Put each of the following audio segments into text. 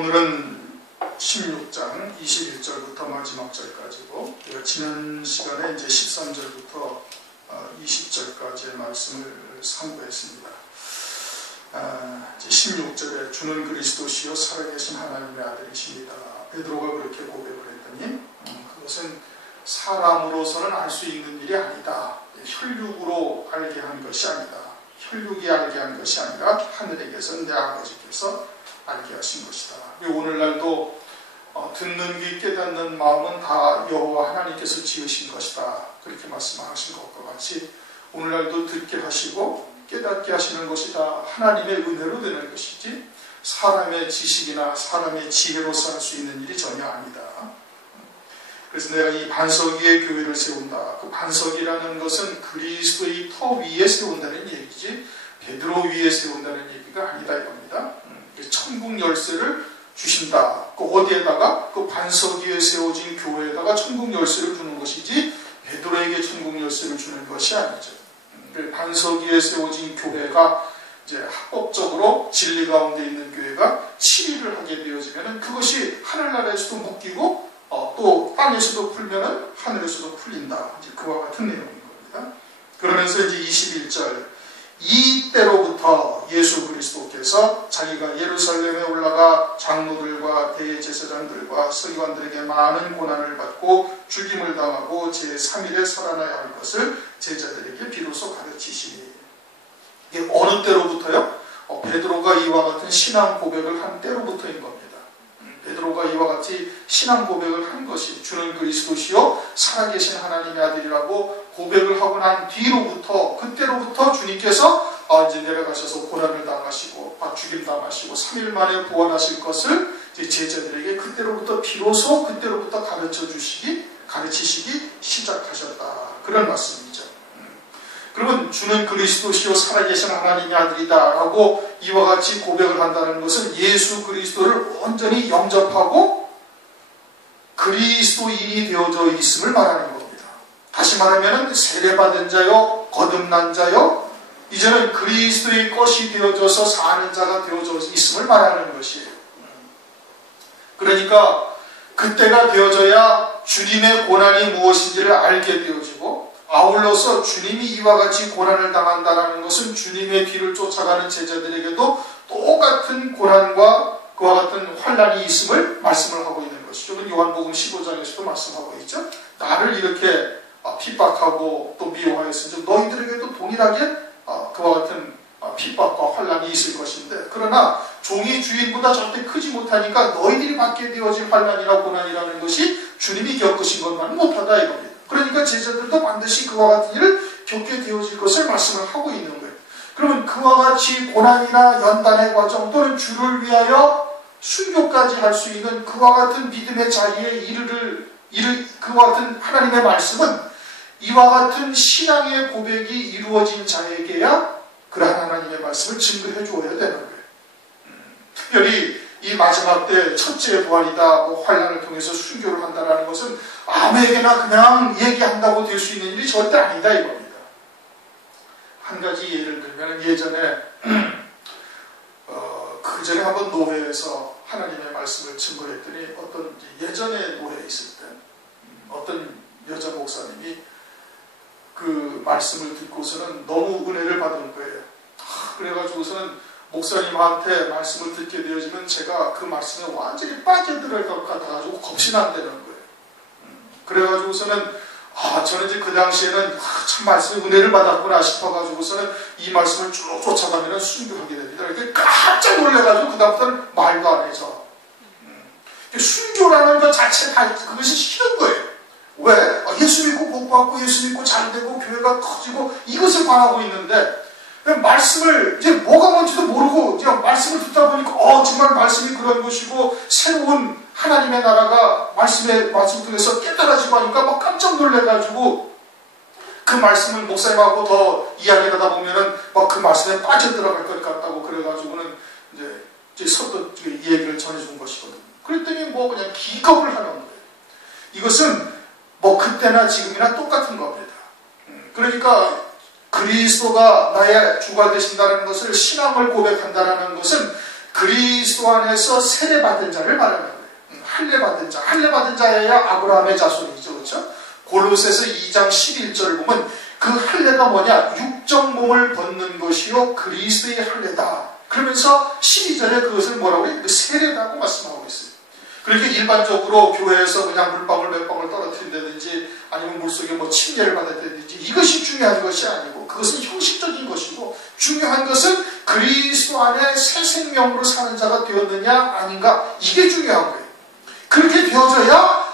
오늘은 16장 21절부터 마지막 절까지고, 지난 시간에 이제 13절부터 20절까지의 말씀을 상고했습니다. 16절에 주는 그리스도시요 살아계신 하나님의 아들이십니다. 베드로가 그렇게 고백을 했더니 그것은 사람으로서는 알 수 있는 일이 아니다. 혈육으로 알게 한 것이 아니다. 혈육이 알게 한 것이 아니라 하늘에게서 내 아버지께서 알게 하신 것이다. 오늘날도 듣는 귀 깨닫는 마음은 다 여호와 하나님께서 지으신 것이다. 그렇게 말씀하신 것과 같이 오늘날도 듣게 하시고 깨닫게 하시는 것이 다 하나님의 은혜로 되는 것이지 사람의 지식이나 사람의 지혜로서 할 수 있는 일이 전혀 아니다. 그래서 내가 이 반석 위에 교회를 세운다. 그 반석이라는 것은 그리스도의 터 위에 세운다는 얘기지 베드로 위에 세운다는 얘기가 아니다 이겁니다. 천국 열쇠를 주신다. 그 어디에다가? 그 반석 위에 세워진 교회에다가 천국 열쇠를 주는 것이지 베드로에게 천국 열쇠를 주는 것이 아니죠. 반석 위에 세워진 교회가 이제 합법적으로 진리 가운데 있는 교회가 7일을 하게 되어지면 그것이 하늘나라에서도 묶이고 또 땅에서도 풀면은 하늘에서도 풀린다. 이제 그와 같은 내용인 겁니다. 그러면서 이제 21절 이때로부터 예수 그리스도께서 자기가 예루살렘에 올라가 장로들과 대제사장들과 서기관들에게 많은 고난을 받고 죽임을 당하고 제3일에 살아나야 할 것을 제자들에게 비로소 가르치시니. 이게 어느 때로부터요? 베드로가 이와 같은 신앙 고백을 한 때로부터인 겁니다. 베드로가 이와 같이 신앙 고백을 한 것이 주는 그리스도시요 살아계신 하나님의 아들이라고 고백을 하고 난 뒤로부터 그때로부터 주님께서 이제 내려가셔서 고난을 당하시고 죽임 당하시고 3일 만에 부활하실 것을 이제 제자들에게 그때로부터 비로소 그때로부터 가르치시기 시작하셨다. 그런 말씀이죠. 그러면 주는 그리스도시요 살아계신 하나님의 아들이다 라고 이와 같이 고백을 한다는 것은 예수 그리스도를 온전히 영접하고 그리스도인이 되어져 있음을 말하는 겁니다. 다시 말하면 세례받은 자요 거듭난 자요 이제는 그리스도의 것이 되어져서 사는 자가 되어져 있음을 말하는 것이에요. 그러니까 그때가 되어져야 주님의 고난이 무엇인지를 알게 되어지고 아울러서 주님이 이와 같이 고난을 당한다는 것은 주님의 뒤를 쫓아가는 제자들에게도 똑같은 고난과 그와 같은 환난이 있음을 말씀을 하고 있는 것이죠. 요한복음 15장에서도 말씀하고 있죠. 나를 이렇게 핍박하고 또 미워하였으니 너희들에게도 동일하게 그와 같은 핍박과 환난이 있을 것인데 그러나 종이 주인보다 절대 크지 못하니까 너희들이 받게 되어질 환난이나 고난이라는 것이 주님이 겪으신 것만은 못하다 이겁니다. 그러니까 제자들도 반드시 그와 같은 일을 겪게 되어질 것을 말씀을 하고 있는 거예요. 그러면 그와 같이 고난이나 연단의 과정 또는 주를 위하여 순교까지 할 수 있는 그와 같은 믿음의 자리에 이를 그와 같은 하나님의 말씀은 이와 같은 신앙의 고백이 이루어진 자에게야 그러한 하나님의 말씀을 증거해 주어야 되는 거예요. 특별히 이 마지막 때 첫째 부활이다, 환난을 통해서 순교를 한다는 것은 아무에게나 그냥 얘기한다고 될 수 있는 일이 절대 아니다 이겁니다. 한 가지 예를 들면 예전에 그 전에 한번 노회에서 하나님의 말씀을 증거했더니 어떤 예전에 노회에 있을 때 어떤 여자 목사님이 그 말씀을 듣고서는 너무 은혜를 받은 거예요. 그래가지고서는 목사님한테 말씀을 듣게 되어지면 제가 그 말씀에 완전히 빠져들어갈 것 같아가지고 겁이 난다는 거예요. 그래가지고서는 저는 이제 그 당시에는 참 말씀에 은혜를 받았구나 싶어가지고서는 이 말씀을 쭉 쫓아가면 순교하게 됩니다. 이렇게 깜짝 놀래가지고 그다음부터는 말도 안 해서 순교라는 것 자체가 그것이 싫은 거예요. 왜? 예수 믿고 복받고 예수 믿고 잘되고 교회가 커지고 이것을 바라고 있는데 말씀을 이제 뭐가 뭔지도 모르고 그냥 말씀을 듣다 보니까 정말 말씀이 그런 것이고 새로운 하나님의 나라가 말씀을 통해서 깨달아지고 하니까 막 깜짝 놀래가지고 그 말씀을 목사님하고 더 이야기를 하다 보면은 막 그 말씀에 빠져들어갈 것 같다고 그래가지고는 이제 서또 이 얘기를 전해준 것이거든요. 그랬더니 뭐 그냥 기겁을 하는 거예요. 이것은 뭐 그때나 지금이나 똑같은 겁니다. 그러니까 그리스도가 나의 주가 되신다는 것을 신앙을 고백한다는 것은 그리스도 안에서 세례받은 자를 말하는 거예요. 할례받은 자, 할례받은 자여야 아브라함의 자손이죠. 그렇죠? 골로새서 2장 11절을 보면 그 할례가 뭐냐? 육적 몸을 벗는 것이요 그리스도의 할례다. 그러면서 12절에 그것을 뭐라고 해요? 그 세례라고 말씀하고 있어요. 그렇게 일반적으로 교회에서 그냥 물방울 몇 방울 떨어뜨린다든지 아니면 물속에 뭐 침례를 받았다든지 이것이 중요한 것이 아니고 그것은 형식적인 것이고 중요한 것은 그리스도 안에 새 생명으로 사는 자가 되었느냐 아닌가 이게 중요한 거예요. 그렇게 되어져야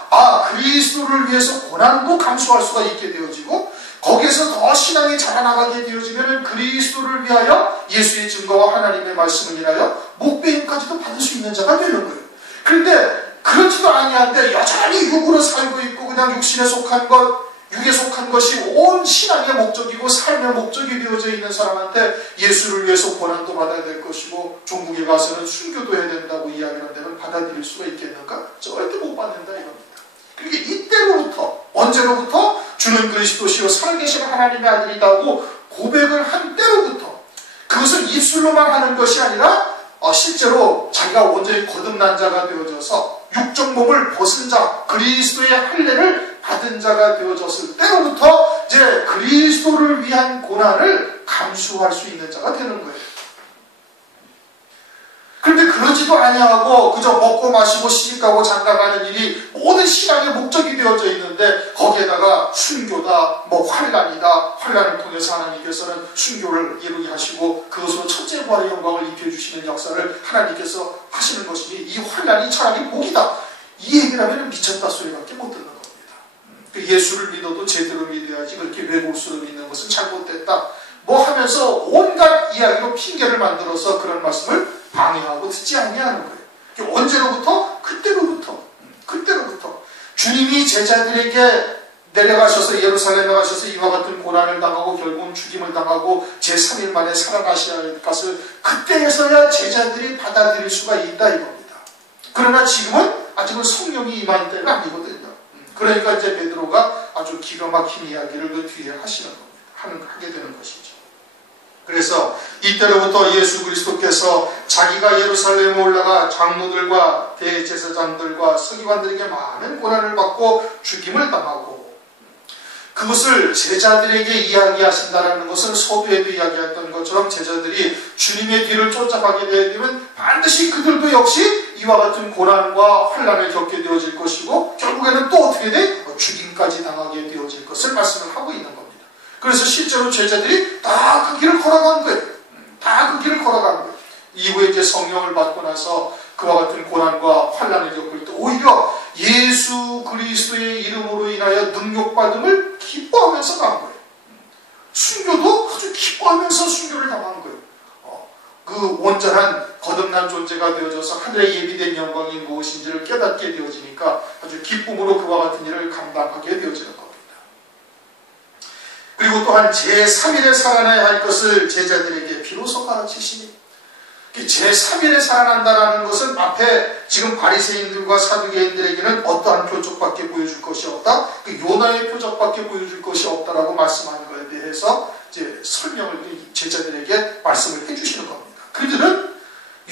그리스도를 위해서 고난도 감수할 수가 있게 되어지고 거기에서 더 신앙이 자라나가게 되어지면 그리스도를 위하여 예수의 증거와 하나님의 말씀을 인하여 목배임까지도 받을 수 있는 자가 되는 거예요. 그런데 그렇지도 아니한데 여전히 육으로 살고 있고 그냥 육신에 속한 것, 육에 속한 것이 온 신앙의 목적이고 삶의 목적이 되어져 있는 사람한테 예수를 위해서 고난도 받아야 될 것이고 종국에 가서는 순교도 해야 된다고 이야기를 한다면 받아들일 수가 있겠는가? 절대 못 받는다 이겁니다. 그러니까 이때로부터 언제로부터 주는 그리스도시요 살아계신 하나님의 아들이다고 고백을 한 때로부터 그것을 입술로만 하는 것이 아니라 실제로 자기가 온전히 거듭난 자가 되어져서 육적 몸을 벗은 자 그리스도의 할례를 받은 자가 되어졌을 때로부터 이제 그리스도를 위한 고난을 감수할 수 있는 자가 되는 거예요. 그런데 그러지도 아니하고 그저 먹고 마시고 시집가고 장가가는 일이 모든 신앙의 목적이 되어져 있는데 거기에다가 순교다, 환란이다, 환란을 통해서 하나님께서는 순교를 이루게 하시고 그것으로 천재 부활의 영광을 입혀주시는 역사를 하나님께서 하시는 것이니 이 환란이 차라리 복이다. 이 얘기를 하면 미쳤다 소리밖에 못 듣는 겁니다. 예수를 믿어도 제대로 믿어야지 그렇게 외골수로 믿는 것은 잘못됐다. 하면서 온갖 이야기로 핑계를 만들어서 그런 말씀을 방해하고 듣지 아니하는 거예요. 언제로부터? 그때로부터 주님이 제자들에게 내려가셔서 예루살렘에 가셔서 이와 같은 고난을 당하고 결국은 죽임을 당하고 제3일 만에 살아나셔야 할 것을 그때에서야 제자들이 받아들일 수가 있다 이겁니다. 그러나 지금은 아직은 성령이 임한 때가 아니거든요. 그러니까 이제 베드로가 아주 기가 막힌 이야기를 그 뒤에 하시는 겁니다. 하게 되는 것이죠. 그래서 이때로부터 예수 그리스도께서 자기가 예루살렘에 올라가 장로들과 대제사장들과 서기관들에게 많은 고난을 받고 죽임을 당하고 그것을 제자들에게 이야기하신다는 것은 서두에도 이야기했던 것처럼 제자들이 주님의 뒤를 쫓아가게 되면 반드시 그들도 역시 이와 같은 고난과 환난을 겪게 되어질 것이고 결국에는 또 어떻게 돼? 죽임까지 당하게 되어질 것을 말씀을 하고 있는 겁니다. 그래서 실제로 제자들이 다 그 길을 걸어간 거예요. 이후에 이제 성령을 받고 나서 그와 같은 고난과 환난을 겪을 때 오히려 예수 그리스도의 이름으로 인하여 능력받음을 기뻐하면서 간 거예요. 순교도 아주 기뻐하면서 순교를 당한 거예요. 그 온전한 거듭난 존재가 되어져서 하늘에 예비된 영광이 무엇인지를 깨닫게 되어지니까 아주 기쁨으로 그와 같은 일을 감당하게 되어지는 겁니다. 그리고 또한 제3일에 살아나야 할 것을 제자들에게 비로소 가르치시니 제3일에 살아난다는 것은 앞에 지금 바리새인들과 사두개인들에게는 어떠한 표적밖에 보여줄 것이 없다. 요나의 표적밖에 보여줄 것이 없다라고 말씀한 것에 대해서 이제 설명을 제자들에게 말씀을 해주시는 겁니다. 그들은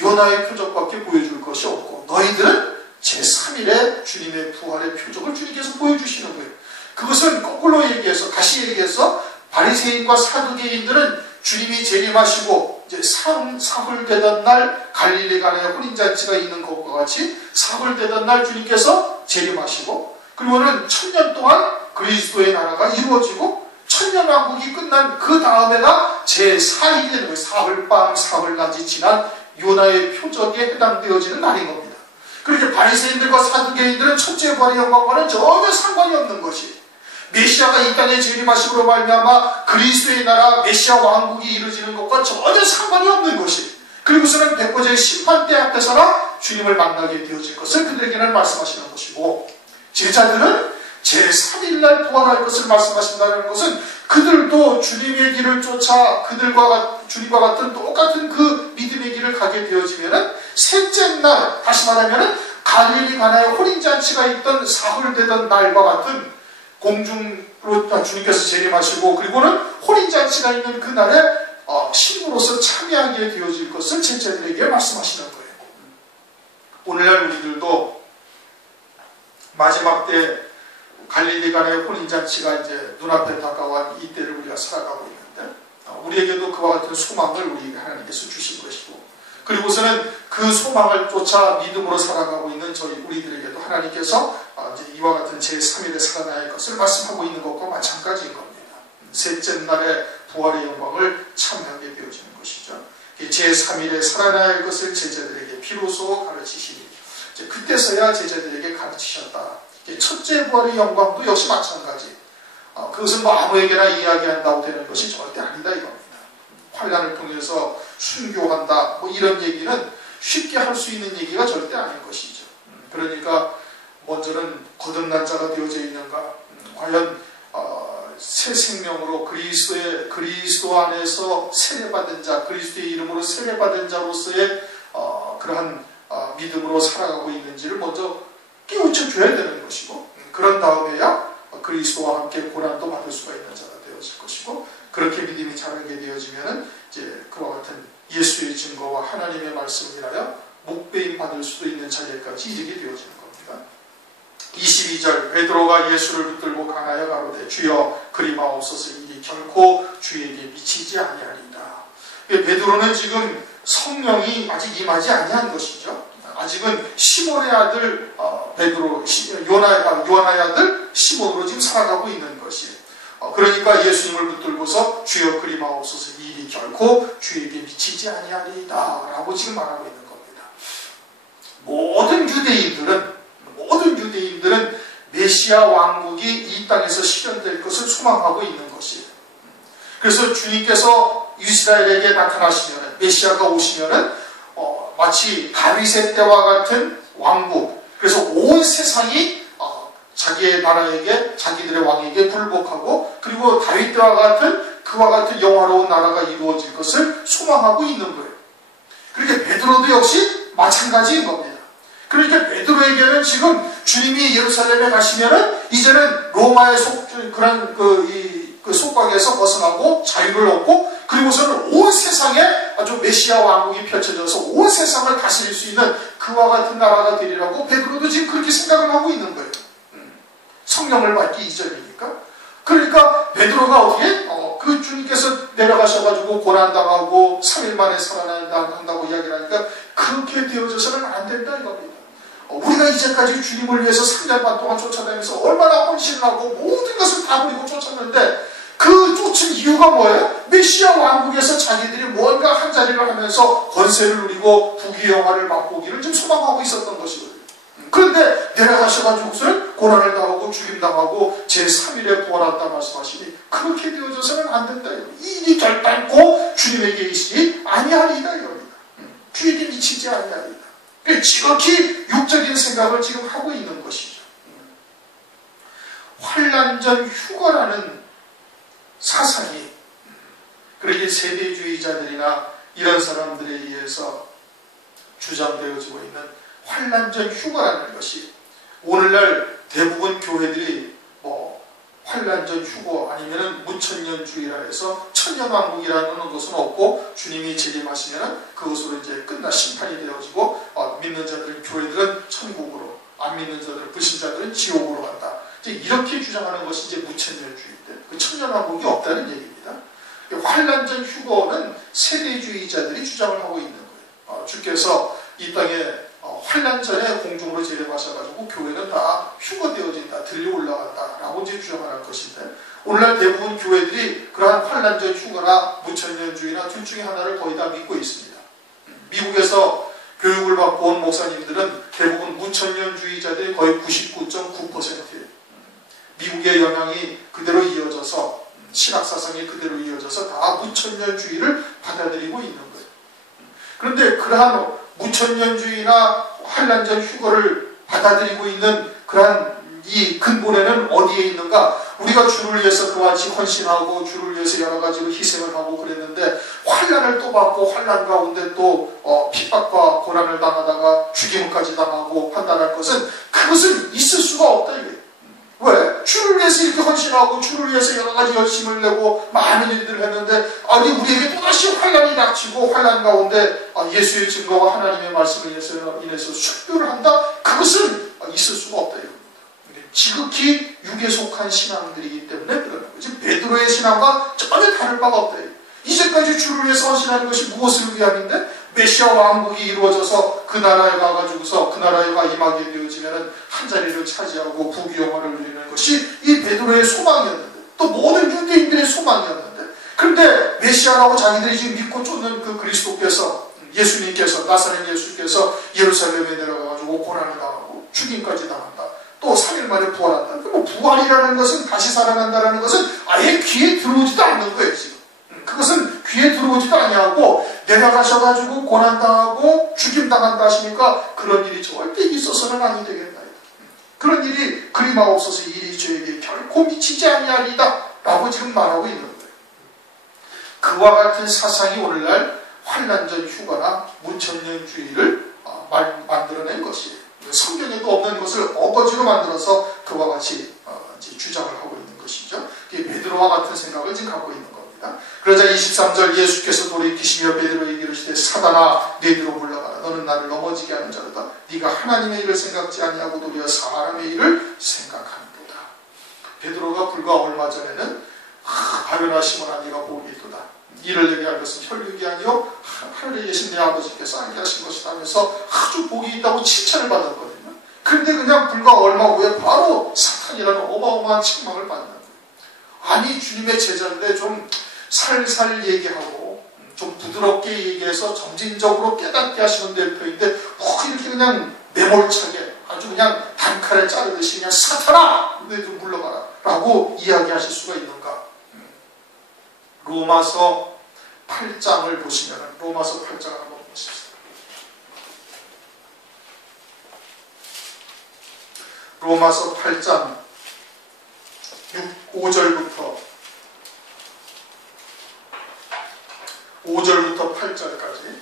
요나의 표적밖에 보여줄 것이 없고 너희들은 제3일에 주님의 부활의 표적을 주님께서 보여주시는 거예요. 그것은 거꾸로 얘기해서 다시 얘기해서 바리새인과 사두개인들은 주님이 재림하시고 이제 사흘 되던 날 갈릴리 가나에 혼인잔치가 있는 것과 같이 사흘 되던 날 주님께서 재림하시고 그리고는 1000년 동안 그리스도의 나라가 이루어지고 천년왕국이 끝난 그 다음에가 제4일이 되는 거예요. 사흘밤 사흘낮이 지난 요나의 표적에 해당되어지는 날인 겁니다. 그렇게 바리새인들과 사두개인들은 첫째 부활의 영광과는 전혀 상관이 없는 것이 메시아가 이 땅에 재림하심으로 말미암아 그리스도의 나라 메시아 왕국이 이루어지는 것과 전혀 상관이 없는 것이 그리고서는 백보자의 심판대 앞에서나 주님을 만나게 되어질 것을 그들에게는 말씀하시는 것이고 제자들은 제3일날 부활할 것을 말씀하신다는 것은 그들도 주님의 길을 쫓아 주님과 같은 똑같은 그 믿음의 길을 가게 되어지면은 셋째 날 다시 말하면은 갈릴리 가나에 혼인잔치가 있던 사흘 되던 날과 같은 공중으로 주님께서 재림하시고 그리고는 혼인잔치가 있는 그 날에 신부로서 참여하게 되어질 것을 제자들에게 말씀하시는 거예요. 오늘날 우리들도 마지막 때 갈릴리 간의 혼인잔치가 이제 눈앞에 다가온 이때를 우리가 살아가고 있는데, 우리에게도 그와 같은 소망을 우리 하나님께서 주신 것이고, 그리고서는 그 소망을 쫓아 믿음으로 살아가고 있는 우리들에게도 하나님께서 이제 이와 같은 제3일에 살아나야 할 것을 말씀하고 있는 것과 마찬가지인 겁니다. 셋째 날에 부활의 영광을 참여하게 되어지는 것이죠. 제3일에 살아나야 할 것을 제자들에게 비로소 가르치시니, 그때서야 제자들에게 가르치셨다. 첫째 부활의 영광도 역시 마찬가지. 그것은 뭐 아무에게나 이야기한다고 되는 것이 절대 아니다 이겁니다. 환난을 통해서 순교한다 뭐 이런 얘기는 쉽게 할 수 있는 얘기가 절대 아닌 것이죠. 그러니까 먼저는 거듭난 자가 되어져 있는가, 과연 새 생명으로 그리스도 안에서 세례받은 자, 그리스도의 이름으로 세례받은 자로서의 그러한 믿음으로 살아가고 있는지를 먼저 깨우쳐 줘야 되는 것이고, 그런 다음에야 그리스도와 함께 고난도 받을 수가 있는 자가 되어질 것이고, 그렇게 믿음이 자라게 되어지면은 이제 그와 같은 예수의 증거와 하나님의 말씀을 인하여 목배임 받을 수도 있는 자리까지 이르게 되어지는 겁니다. 22절, 베드로가 예수를 붙들고 강하여 가로되 주여 그리마옵소서, 이니 결코 주에게 미치지 아니하리이다. 베드로는 지금 성령이 아직 임하지 아니한 것이죠. 아직은 시몬의 아들 요나의 아들 시몬으로 지금 살아가고 있는 것이에요. 그러니까 예수님을 붙들고서 주여 그리마옵소서, 이 일이 결코 주에게 미치지 아니하리이다 라고 지금 말하고 있는 겁니다. 모든 유대인들은 메시아 왕국이 이 땅에서 실현될 것을 소망하고 있는 것이에요. 그래서 주님께서 이스라엘에게 나타나시면, 메시아가 오시면은 마치 다윗의 때와 같은 왕국, 그래서 온 세상이 자기의 나라에게, 자기들의 왕에게 굴복하고, 그리고 다윗 때와 같은 그와 같은 영화로운 나라가 이루어질 것을 소망하고 있는 거예요. 그렇게 베드로도 역시 마찬가지인 겁니다. 그러니까 베드로에게는 지금 주님이 예루살렘에 가시면은 이제는 로마의 속박에서 벗어나고 자유를 얻고, 그리고서는 온 세상에 아주 메시아 왕국이 펼쳐져서 온 세상을 다스릴 수 있는 그와 같은 나라가 되리라고 베드로도 지금 그렇게 생각을 하고 있는 거예요. 성령을 받기 이전이니까. 그러니까 베드로가 어떻게 그 주님께서 내려가셔가지고 고난당하고 3일 만에 살아난다고 이야기를 하니까 그렇게 되어져서는 안 된다 이겁니다. 우리가 이제까지 주님을 위해서 3년 반 동안 쫓아다니면서 얼마나 헌신을 하고 모든 것을 다 버리고 쫓았는데, 그 쫓은 이유가 뭐예요? 메시아 왕국에서 자기들이 뭔가 한 자리를 하면서 권세를 누리고 부귀영화를 맛보기를 좀 소망하고 있었던 것이거든요. 그런데 내려가셔가지고서는 고난을 당하고 죽임당하고 제3일에 부활한다 말씀하시니 그렇게 되어져서는 안 된다. 이 일이 결단코 주님에게 있으니 아니하리이다 이겁니다. 주에게 미치지 아니하리이다. 지극히 육적인 생각을 지금 하고 있는 것이죠. 환난전 휴거라는 사상이, 그렇게 세대주의자들이나 이런 사람들에 의해서 주장되어지고 있는 환난전 휴거라는 것이, 오늘날 대부분 교회들이 환난전 휴거 아니면은 무천년주의라 해서 천년왕국이라는 것은 없고 주님이 재림하시면은 그것으로 이제 끝나 심판이 되어지고 믿는 자들은, 교회들은 천국으로, 안 믿는 자들은, 불신자들은 지옥으로 간다. 이렇게 주장하는 것이 이제 무천년주의인데, 그 천년왕국이 없다는 얘기입니다. 환난전 휴거는 세대주의자들이 주장을 하고 있는 거예요. 주께서 이 땅에 환난 전에 공중으로 재림하셔가지고 교회는 다 휴거되어진다, 들려 올라간다 라고 이제 주장하는 것인데, 오늘날 대부분 교회들이 그러한 환난 전 휴거나 무천년주의나 둘 중에 하나를 거의 다 믿고 있습니다. 미국에서 교육을 받고 온 목사님들은 대부분 무천년주의자들이 거의 99.9%예요. 미국의 영향이 그대로 이어져서, 신학사상이 그대로 이어져서 다 무천년주의를 받아들이고 있는 거예요. 그런데 그러한 무천년주의나 환난전 휴거를 받아들이고 있는 그러한 이 근본에는 어디에 있는가? 우리가 주를 위해서 그와 같이 헌신하고 주를 위해서 여러 가지로 희생을 하고 그랬는데, 환난을 또 받고 환난 가운데 또 핍박과 고난을 당하다가 죽임까지 당하고 판단할 것은, 그것은 있을 수가 없다 이거예요. 왜? 주를 위해서 위해서 이렇게 헌신하고 주를 위해서 여러 가지 열심을 내고 많은 일들을 했는데 우리에게 또다시 환난이 닥치고 환난 가운데 예수의 증거와 하나님의 말씀을 인해서 순교를 한다? 그것은 있을 수가 없다 이겁니다. 지극히 육에 속한 신앙들이기 때문에 그러는 거지. 베드로의 신앙과 전혀 다를 바가 없다. 이제까지 주를 위해서 헌신하는 것이 무엇을 위함인데 메시아 왕국이 이루어져서 그 나라에 가가지고서 그 나라가 임하게 되어지면 한 자리를 차지하고 부귀영화를 누리는 것이 이 베드로의 소망이었는데 또 모든 유대인들의 소망이었는데 그런데 메시아라고 자기들이 지금 믿고 쫓는 그 그리스도께서 예수님께서 나사렛 예수께서 예루살렘에 내려가가지고 고난을 당하고 죽임까지 당한다. 또 3일 만에 부활한다. 그럼 부활이라는 것은 다시 살아난다라는 것은 아예 귀에 들어오지도 않는 거예요 지금. 그것은 귀에 들어오지도 아니하고 내려가셔가지고 고난당하고 죽임당한다 하시니까 그런 일이 절대 있어서는 아니 되겠다. 그런 일이 그리마옵소서 이 일이 저에게 결코 미치지 아니하리다 라고 지금 말하고 있는 거예요. 그와 같은 사상이 오늘날 환난전 휴가나 무천년주의를 만들어낸 것이에요. 성경에도 없는 것을 어거지로 만들어서 그와 같이 주장을 하고 있는 것이죠. 베드로와 같은 생각을 지금 갖고 있는 겁니다. 그러자 23절 예수께서 돌이키시며 베드로에게 이르시되 사단아 내 뒤로 물러가라. 너는 나를 넘어지게 하는 자로다. 네가 하나님의 일을 생각지 아니하고 도리어 사람의 일을 생각하는도다. 베드로가 불과 얼마 전에는 바요나 시몬아 네가 복이 있도다. 이를 내게 할 것은 혈육이 아니요 하늘에 계신 내 아버지께서 알게 하신 것이다 하면서 아주 복이 있다고 칭찬을 받았거든요. 그런데 그냥 불과 얼마 후에 바로 사탄이라는 어마어마한 책망을 받는 거예요. 아니 주님의 제자인데 좀 살살 얘기하고 좀 부드럽게 얘기해서 점진적으로 깨닫게 하시면 될 터인데 이렇게 그냥 매몰차게 아주 그냥 단칼에 자르듯이 그냥 사탄아! 내 좀 물러가라 라고 이야기하실 수가 있는가. 로마서 8장을 보시면 로마서 8장을 한번 보십시오. 로마서 8장 5절부터 8절까지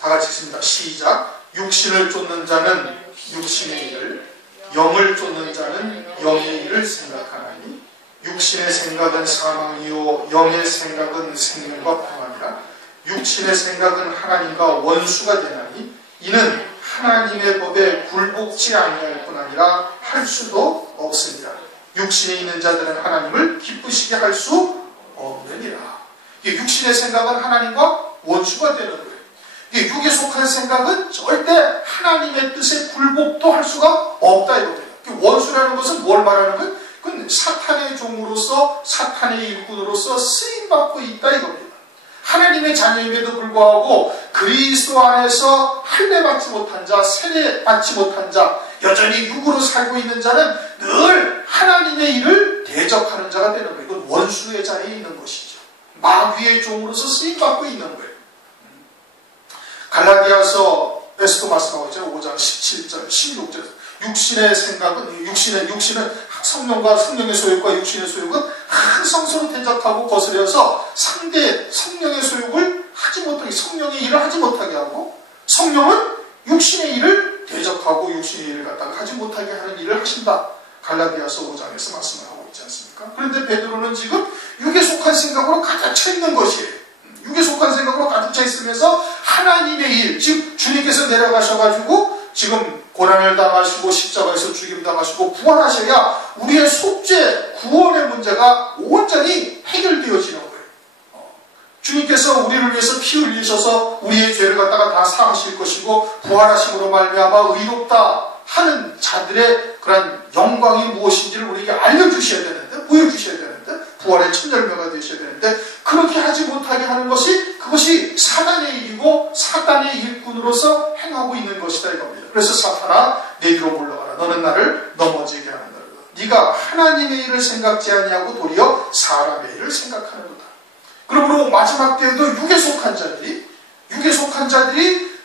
다 같이 읽습니다. 시작. 육신을 쫓는 자는 육신의 일을 영을 쫓는 자는 영의 일을 생각하나니 육신의 생각은 사망이요 영의 생각은 생명과 평안이라. 육신의 생각은 하나님과 원수가 되나니 이는 하나님의 법에 굴복지 아니할 뿐 아니라 할 수도 없습니다. 육신에 있는 자들은 하나님을 기쁘시게 할 수 없느니라. 육신의 생각은 하나님과 원수가 되는 거예요. 육에 속한 생각은 절대 하나님의 뜻에 굴복도 할 수가 없다 이겁니다. 원수라는 것은 뭘 말하는 거예요? 그건 사탄의 종으로서 사탄의 일꾼으로서 쓰임받고 있다 이겁니다. 하나님의 자녀임에도 불구하고 그리스도 안에서 할례받지 못한 자, 세례받지 못한 자, 여전히 육으로 살고 있는 자는 늘 하나님의 일을 대적하는 자가 되는 거예요. 이건 원수의 자리에 있는 것이죠. 마귀의 종으로서 쓰임받고 있는 거예요. 갈라디아서에서도 말씀하고 있죠. 5장 17절, 16절. 육신의 생각은, 육신은 성령과 성령의 소욕과 육신의 소욕은 한 성소로 대적하고 거스려서 상대 성령의 소욕을 하지 못하게, 성령의 일을 하지 못하게 하고, 성령은 육신의 일을 대적하고 육신의 일을 갖다가 하지 못하게 하는 일을 하신다. 갈라디아서 5장에서 말씀을 하고 있지 않습니까? 그런데 베드로는 지금 육에 속한 생각으로 가득 차 있는 것이에요. 육에 속한 생각으로 가득 차 있으면서 하나님의 일, 즉 주님께서 내려가셔가지고 지금 고난을 당하시고 십자가에서 죽임당하시고 부활하셔야 우리의 속죄, 구원의 문제가 온전히 해결되어지는 거예요. 주님께서 우리를 위해서 피 흘리셔서 우리의 죄를 갖다가 다 사하실 것이고 부활하심으로 말미암아 의롭다 하는 자들의 그런 영광이 무엇인지를 우리에게 알려주셔야 되는데, 보여주셔야 되는데, 부활의 첫 열매가 되셔야 되는데 그렇게 하지 못하게 하는 것이 그것이 사단의 일이고 사단의 일꾼으로서 행하고 있는 것이다 이겁니다. 그래서 사탄아 내 뒤로 물러가라. 너는 나를 넘어지게 하는 거다. 네가 하나님의 일을 생각지 아니하고 도리어 사람의 일을 생각하는도다. 그러므로 마지막 때에도 육에 속한 자들이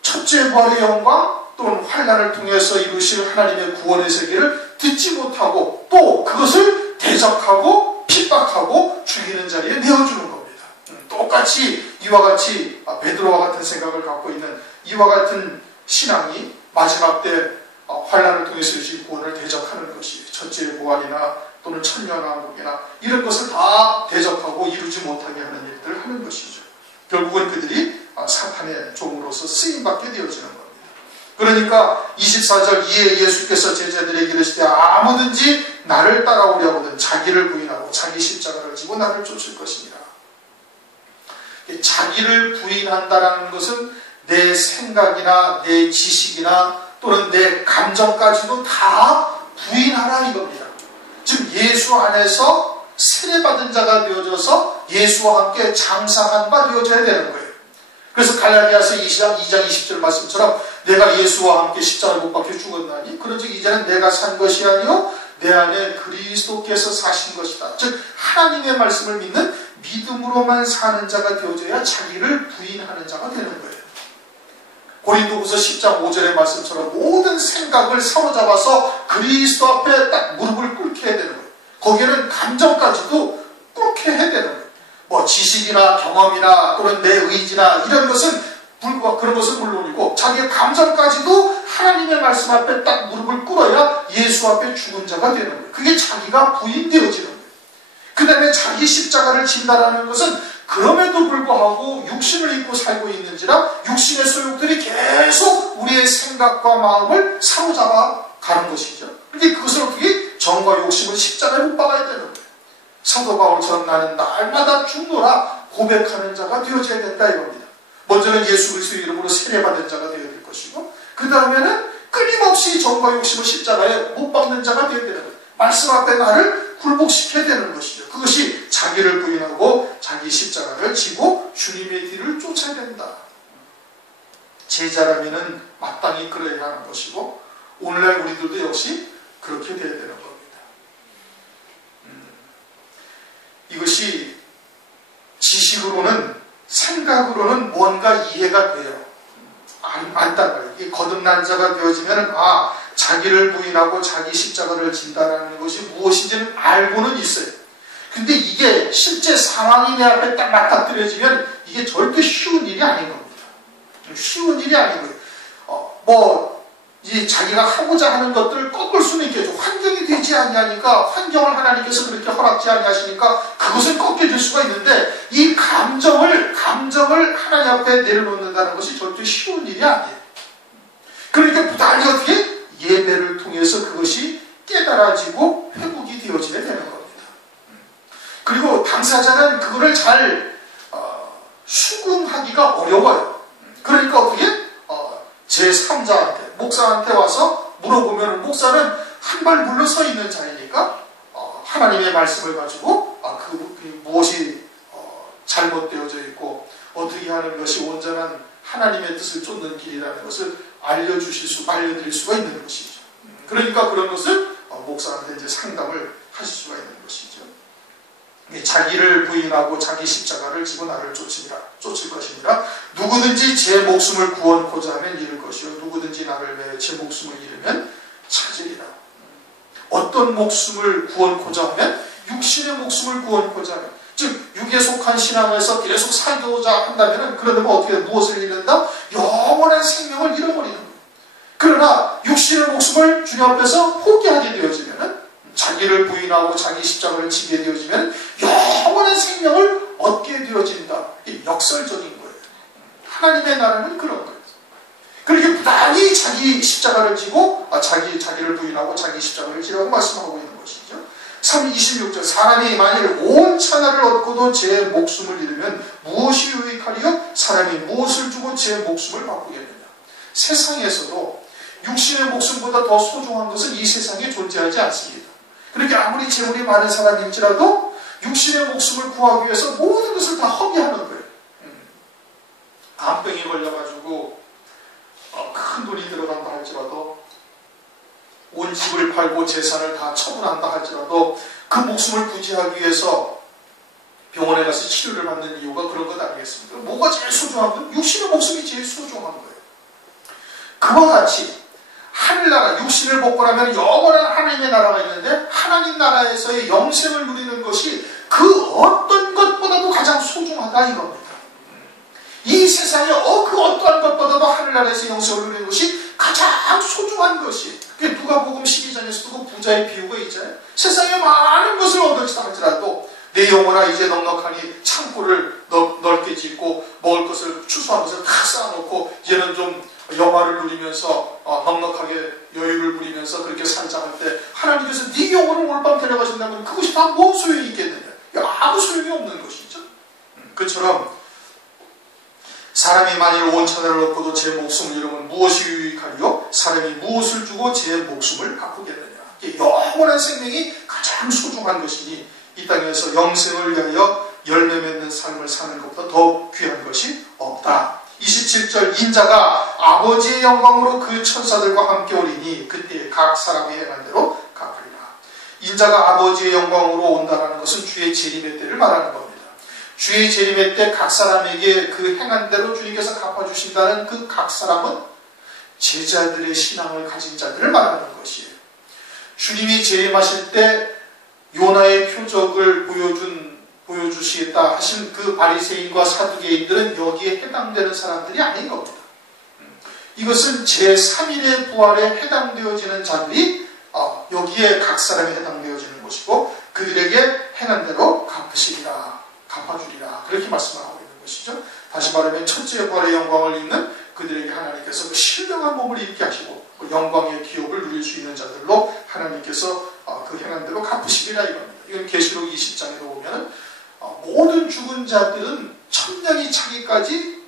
첫째 부활의 영광 또는 환난을 통해서 이루실 하나님의 구원의 세계를 듣지 못하고 또 그것을 대적하고 핍박하고 죽이는 자리에 내어주는 겁니다. 똑같이 이와 같이 베드로와 같은 생각을 갖고 있는 이와 같은 신앙이 마지막 때 환난을 통해서 이 구원을 대적하는 것이 첫째 부활이나 또는 천년왕국이나 이런 것을 다 대적하고 이루지 못하게 하는 일들을 하는 것이죠. 결국은 그들이 사탄의 종으로서 쓰임받게 되어지는 겁니다. 그러니까 24절 이에 예수께서 제자들에게 이르시되 아무든지 나를 따라오려거든 자기를 부인하고 자기 십자가를 지고 나를 쫓을 것이니라. 자기를 부인한다는 것은 내 생각이나 내 지식이나 또는 내 감정까지도 다 부인하라 이겁니다. 즉 예수 안에서 세례받은 자가 되어져서 예수와 함께 장사한 바 되어져야 되는 거예요. 그래서 갈라디아서 2장 20절 말씀처럼 내가 예수와 함께 십자가에 못 박혀 죽었나니 그런즉 이제는 내가 산 것이 아니요 내 안에 그리스도께서 사신 것이다. 즉 하나님의 말씀을 믿는 믿음으로만 사는 자가 되어져야 자기를 부인하는 자가 되는 거예요. 고린도후서 10장 5절의 말씀처럼 모든 생각을 사로잡아서 그리스도 앞에 딱 무릎을 꿇게 해야 되는 거예요. 거기에는 감정까지도 꿇게 해야 되는 거예요. 뭐 지식이나 경험이나 또는 내 의지나 이런 것은 그런 것은 물론이고 자기의 감정까지도 하나님의 말씀 앞에 딱 무릎을 꿇어야 예수 앞에 죽은 자가 되는 거예요. 그게 자기가 부인되어지는 거예요. 그 다음에 자기 십자가를 진다라는 것은 그럼에도 불구하고 육신을 입고 살고 있는지라 육신의 소욕들이 계속 우리의 생각과 마음을 사로잡아 가는 것이죠. 그런데 그것을 어떻게 정과 욕심을 십자가에 못 박아야 되는 거예요. 사도 바울처럼 나는 날마다 죽노라 고백하는 자가 되어져야 된다 이겁니다. 먼저는 예수 그리스도의 이름으로 세례받은 자가 되어야 될 것이고 그 다음에는 끊임없이 정과 욕심을 십자가에 못 박는 자가 되어야 되는 거예요. 말씀 앞에 나를 굴복시켜야 되는 것이죠. 그것이 자기를 부인하고 자기 십자가를 지고 주님의 뒤를 쫓아야 된다. 제자라면은 마땅히 그래야 하는 것이고 오늘날 우리들도 역시 그렇게 되어야 되는 겁니다. 이것이 지식으로는 생각으로는 뭔가 이해가 돼요. 안단 말이에요. 이 거듭난 자가 되어지면 자기를 부인하고 자기 십자가를 진다라는 것이 무엇인지는 알고는 있어요. 근데 이게 실제 상황이 내 앞에 딱 맞닥뜨려지면 이게 절대 쉬운 일이 아닌 겁니다. 쉬운 일이 아니고요. 이 자기가 하고자 하는 것들을 꺾을 수는 있겠죠. 환경이 되지 않냐니까 환경을 하나님께서 그렇게 허락지 않냐시니까 그것을 꺾여질 수가 있는데 이 감정을 하나님 앞에 내려놓는다는 것이 절대 쉬운 일이 아니에요. 그러니까 부단히 어떻게 예배를 통해서 그것이 깨달아지고 회복이 되어지게 되는 겁니다. 그리고 당사자는 그거를 잘 수긍하기가 어려워요. 그러니까 어떻게 제3자한테 목사한테 와서 물어보면 목사는 한 발 물러서 있는 자이니까 하나님의 말씀을 가지고 무엇이 잘못되어져 있고 어떻게 하는 것이 온전한 하나님의 뜻을 쫓는 길이라는 것을 알려드릴 수가 있는 것이죠. 그러니까 그런 것을 목사한테 이제 상담을 하실 수가 있는 것이죠. 자기를 부인하고 자기 십자가를 지고 나를 쫓을 것이니라. 누구든지 제 목숨을 구원코자 하면 잃을 것이요 누구든지 나를 위해 제 목숨을 잃으면 찾으리라. 어떤 목숨을 구원코자 하면 육신의 목숨을 구원코자 하면 즉 육에 속한 신앙에서 계속 살고자 한다면 그러면 어떻게 무엇을 잃는다? 영원한 생명을 잃어버리는 거예요. 그러나 육신의 목숨을 주님 앞에서 포기하게 되어지면 자기를 부인하고 자기 십자가를 지게 되어지면 영원한 생명을 얻게 되어진다. 이 역설적인 거예요. 하나님의 나라는 그런 거예요. 그렇게 부단히 자기 십자가를 지고 자기를 부인하고 자기 십자가를 지라고 말씀하고 있는 것이죠. 26절 사람이 만일 온 천하를 얻고도 제 목숨을 잃으면 무엇이 유익하리요? 사람이 무엇을 주고 제 목숨을 바꾸겠느냐. 세상에서도 육신의 목숨보다 더 소중한 것은 이 세상에 존재하지 않습니다. 그러니까 아무리 재물이 많은 사람일지라도 육신의 목숨을 구하기 위해서 모든 것을 다 허비하는 거예요. 암병이 걸려가지고 큰 돈이 들어간다 할지라도 온 집을 팔고 재산을 다 처분한다 할지라도 그 목숨을 부지하기 위해서 병원에 가서 치료를 받는 이유가 그런 것 아니겠습니까? 뭐가 제일 소중한 건 육신의 목숨이 제일 소중한 거예요. 그와 같이 하늘나라, 육신을 복권하면 영원한 하나님의 나라가 있는데 하나님 나라에서의 영생을 누리는 것이 그 어떤 것보다도 가장 소중하다 이겁니다. 이 세상에 그 어떠한 것보다도 하늘나라에서 영생을 누리는 것이 가장 소중한 것이. 누가복음 12장에서도 그 부자의 비유가 있잖아요. 세상에 많은 것을 얻을지다 할지라도 내 영혼아 이제 넉넉하니 창고를 넓게 짓고 먹을 것을 추수한 것을 다 쌓아놓고 이제는 좀 영화를 누리면서 넉넉하게 여유를 부리면서 그렇게 살자 할 때 하나님께서 네 영혼을 오늘 밤 데려가신다면 그것이 다 뭔 소용이 있겠느냐. 아무 소용이 없는 것이죠. 그처럼 사람이 만일 온 천하를 얻고도 제 목숨을 잃으면 무엇이 유익하리요? 사람이 무엇을 주고 제 목숨을 바꾸겠느냐. 영원한 생명이 가장 소중한 것이니 이 땅에서 영생을 위하여 열매 맺는 삶을 사는 것보다 더 귀한 것이 없다. 27절 인자가 아버지의 영광으로 그 천사들과 함께 오리니 그때 각 사람이 행한 대로 갚으리라. 인자가 아버지의 영광으로 온다는 것은 주의 재림의 때를 말하는 겁니다. 주의 재림의 때 각 사람에게 그 행한 대로 주님께서 갚아주신다는 그 각 사람은 제자들의 신앙을 가진 자들을 말하는 것이에요. 주님이 재림하실 때 요나의 표적을 보여주시겠다 하신 그 바리새인과 사두개인들은 여기에 해당되는 사람들이 아닌 겁니다. 이것은 제3일의 부활에 해당되어지는 자들이 여기에 각 사람에 해당되어지는 것이고 그들에게 행한 대로 갚아주리라 그렇게 말씀하고 있는 것이죠. 다시 말하면 첫째 부활의 영광을 입는 그들에게 하나님께서 그 신령한 몸을 입게 하시고 그 영광의 기업을 누릴 수 있는 자들로 하나님께서 그 행한 대로 갚으시리라 이겁니다. 이건 계시록 20장에도 보면 모든 죽은 자들은 천년이 차기까지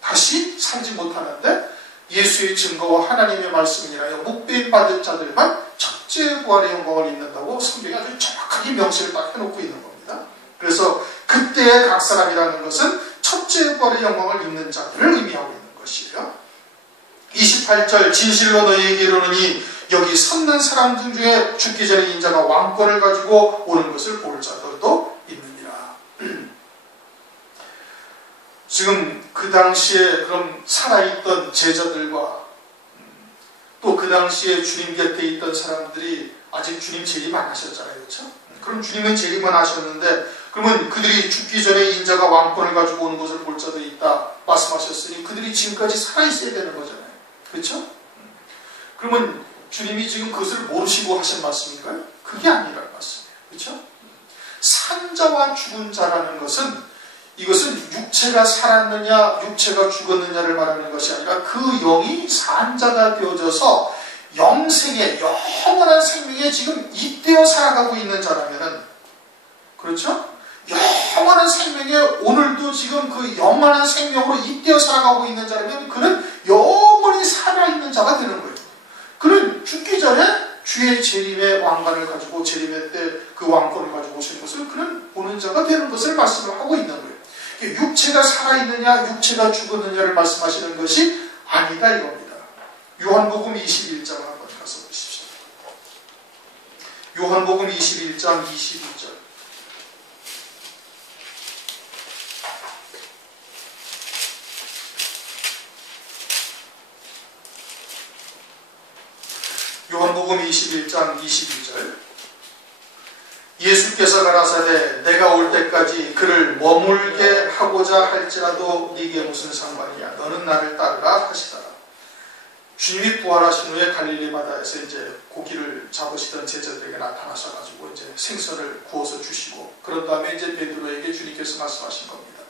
다시 살지 못하는데 예수의 증거와 하나님의 말씀이라 묵배임 받은 자들만 첫째 부활의 영광을 입는다고 성경이 아주 정확하게 명시를 딱 해놓고 있는 겁니다. 그래서 그때의 각 사람이라는 것은 첫째 부활의 영광을 입는 자들을 의미하고 있는 것이에요. 28절 진실로 너희에게 이르노니 여기 섰는 사람들 중에 죽기 전에 인자가 왕권을 가지고 오는 것을 볼 자들도 있느니라. 지금 그 당시에 그럼 살아있던 제자들과 또 그 당시에 주님 곁에 있던 사람들이 아직 주님 재림 안 하셨잖아요. 그렇죠? 그럼 주님은 재림만 하셨는데 그러면 그들이 죽기 전에 인자가 왕권을 가지고 오는 것을 볼 자도 있다 말씀하셨으니 그들이 지금까지 살아있어야 되는 거잖아요. 그렇죠? 그러면 주님이 지금 그것을 모르시고 하신 말씀인가요? 그게 아니라는 말씀이에요. 그렇죠? 산자와 죽은 자라는 것은 이것은 육체가 살았느냐 육체가 죽었느냐를 말하는 것이 아니라 그 영이 산자가 되어져서 영생의 영원한 생명에 지금 잇대어 살아가고 있는 자라면은 그렇죠? 영원한 생명에 오늘도 지금 그 영원한 생명으로 잇대어 살아가고 있는 자라면 그는 영원히 살아있는 자가 되는 거예요. 그는 죽기 전에 주의 재림의 왕관을 가지고 재림의 때 그 왕권을 가지고 오시는 것을 그는 보는 자가 되는 것을 말씀을 하고 있는 거예요. 육체가 살아있느냐 육체가 죽었느냐를 말씀하시는 것이 아니다 이겁니다. 요한복음 21장 한번 가서 보십시오. 요한복음 21장 22절 요한복음 21장 22절 예수께서 가라사대 내가 올 때까지 그를 머물게 하고자 할지라도 네게 무슨 상관이야 너는 나를 따르라 하시더라. 주님이 부활하신 후에 갈릴리 바다에서 이제 고기를 잡으시던 제자들에게 나타나셔가지고 이제 생선을 구워서 주시고 그런 다음에 이제 베드로에게 주님께서 말씀하신 겁니다.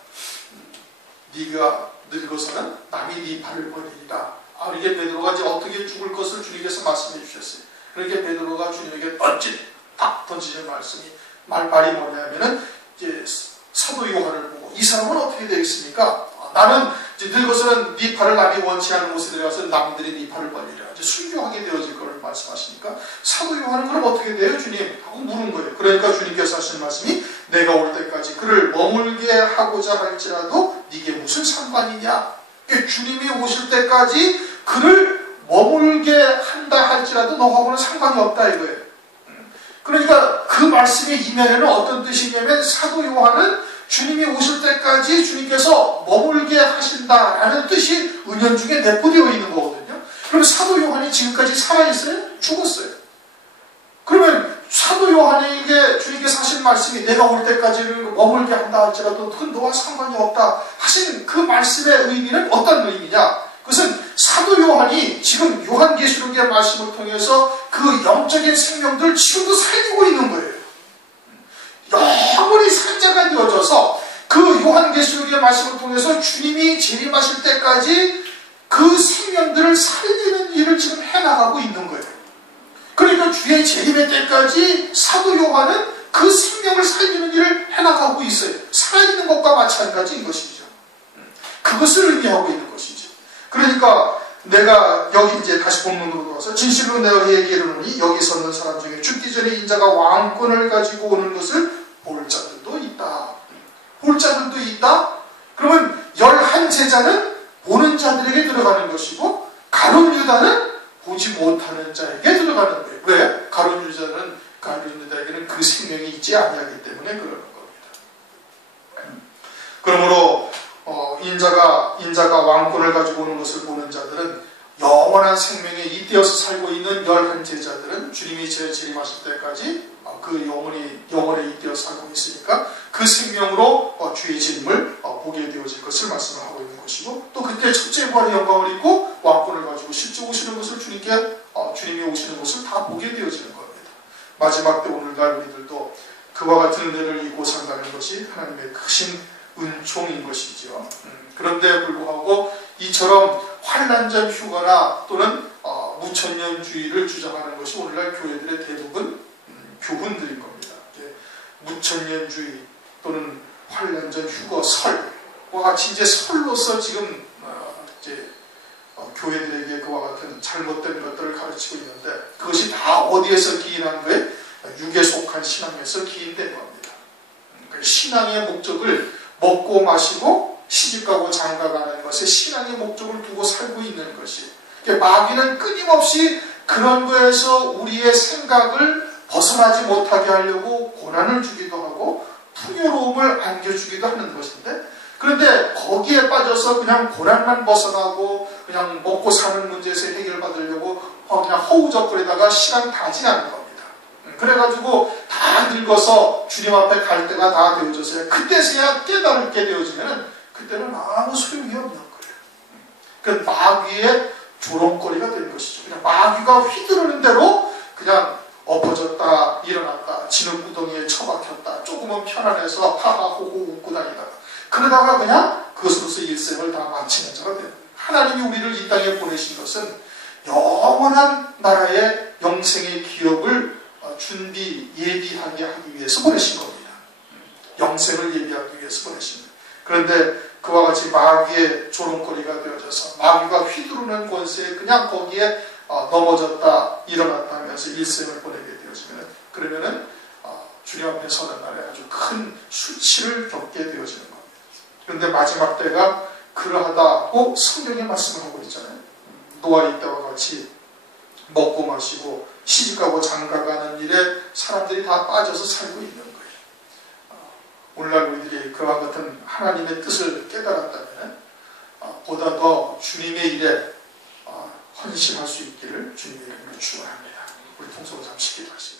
네가 늙어서는 남이 네 발을 벌리리라. 이게 베드로가 이제 어떻게 죽을 것을 주님께서 말씀해 주셨어요. 그렇게 베드로가 주님에게 딱 던지는 말이 뭐냐면은 이제 사도 요한을 보고 이 사람은 어떻게 되겠습니까? 나는 이제 늙어서는 네 팔을 남이 원치 않는 곳에 들어가서 남들이 네 팔을 벌리라. 이제 순교하게 되어질 것을 말씀하시니까 사도 요한은 그럼 어떻게 돼요, 주님? 하고 물은 거예요. 그러니까 주님께서 하신 말씀이 내가 올 때까지 그를 머물게 하고자 할지라도 네게 무슨 상관이냐? 그러니까 주님이 오실 때까지 그를 머물게 한다 할지라도 너하고는 상관이 없다 이거예요. 그러니까 그 말씀의 이면에는 어떤 뜻이냐면 사도 요한은 주님이 오실 때까지 주님께서 머물게 하신다라는 뜻이 은연중에 내포되어 있는 거거든요. 그럼 사도 요한이 지금까지 살아있어요? 죽었어요. 그러면 사도 요한에게 주님께서 하신 말씀이 내가 올 때까지 머물게 한다 할지라도 그건 너와 상관이 없다 하신 그 말씀의 의미는 어떤 의미냐? 그것은 사도 요한이 지금 요한계시록의 말씀을 통해서 그 영적인 생명들을 지금도 살리고 있는 거예요. 영원히 산자가 되어져서 그 요한계시록의 말씀을 통해서 주님이 재림하실 때까지 그 생명들을 살리는 일을 지금 해나가고 있는 거예요. 그러니까 주의 재림의 때까지 사도 요한은 그 생명을 살리는 일을 해나가고 있어요. 살아있는 것과 마찬가지인 것이죠. 그것을 의미하고 있는 것이죠. 그러니까 내가 여기 이제 다시 본문으로 돌아와서 진실로 내가 너희에게 이르노니 여기 서는 사람 중에 죽기 전에 인자가 왕권을 가지고 오는 것을 볼 자들도 있다. 볼 자들도 있다? 그러면 11제자는 보는 자들에게 들어가는 것이고 가룟 유다는 보지 못하는 자에게 들어가는 거예요. 왜? 가룟 유다에게는 그 생명이 있지 아니하기 때문에 그러는 겁니다. 그러므로 인자가 왕권을 가지고 오는 것을 보는 자들은 영원한 생명에 잇대어서 살고 있는 11제자들은 주님이 재림하실 때까지 그 영원에 잇대어 살고 있으니까 그 생명으로 주의 재림을 보게 되어질 것을 말씀을 하고 있는 것이고, 또 그때 첫째 부활의 영광을 입고 왕권을 가지고 실제 오시는 것을 주님이 오시는 것을 다 보게 되어지는 겁니다. 마지막 때 오늘날 우리들도 그와 같은 은혜를 입고 산다는 것이 하나님의 크신 은총인 것이죠. 그런데 불구하고 이처럼 환난전 휴거나 또는 무천년주의를 주장하는 것이 오늘날 교회들의 대부분 교훈들인 겁니다. 무천년주의 또는 환난전 휴거 설과 같이 이제 설로서 지금 교회들에게 그와 같은 잘못된 것들을 가르치고 있는데, 그것이 다 어디에서 기인한 거예요? 육에 속한 신앙에서 기인된 겁니다. 그러니까 신앙의 목적을 먹고 마시고 시집가고 장가가는 것에 신앙의 목적을 두고 살고 있는 것이, 마귀는 끊임없이 그런 거에서 우리의 생각을 벗어나지 못하게 하려고 고난을 주기도 하고 풍요로움을 안겨주기도 하는 것인데, 그런데 거기에 빠져서 그냥 고난만 벗어나고 그냥 먹고 사는 문제에서 해결받으려고 그냥 허우적거리다가 시간 다 지나는 겁니다. 그래가지고 다 늙어서 주님 앞에 갈 때가 다 되어져서야 그때서야 깨달게 되어지면 그때는 아무 소용이 없는 거예요. 그 마귀의 조롱거리가 되는 것이죠. 그냥 마귀가 휘두르는 대로 그냥 엎어졌다 일어났다 진흙구덩이에 처박혔다 조금은 편안해서 하하호호 웃고 다니다가 그러다가 그냥 그것으로서 일생을 다 마치는 자가 됩니다. 하나님이 우리를 이 땅에 보내신 것은 영원한 나라의 영생의 기업을 예비하게 하기 위해서 보내신 겁니다. 영생을 예비하기 위해서 보내신 겁니다. 그런데 그와 같이 마귀의 조롱거리가 되어져서 마귀가 휘두르는 권세에 그냥 거기에 넘어졌다 일어났다 하면서 일생을 보내게 되어지면, 그러면은 주님 앞에 서는 날에 아주 큰 수치를 겪게 되어지는 겁니다. 그런데 마지막 때가 그러하다고 성경에 말씀을 하고 있잖아요. 노아의 때와 같이 먹고 마시고 시집가고 장가가는 일에 사람들이 다 빠져서 살고 있는 거예요. 오늘날 우리들이 그와 같은 하나님의 뜻을 깨달았다면 보다 더 주님의 일에 헌신할 수 있기를 주님의 이름으로 축원합니다. 우리 통성을 잠시 기도하시겠습니다.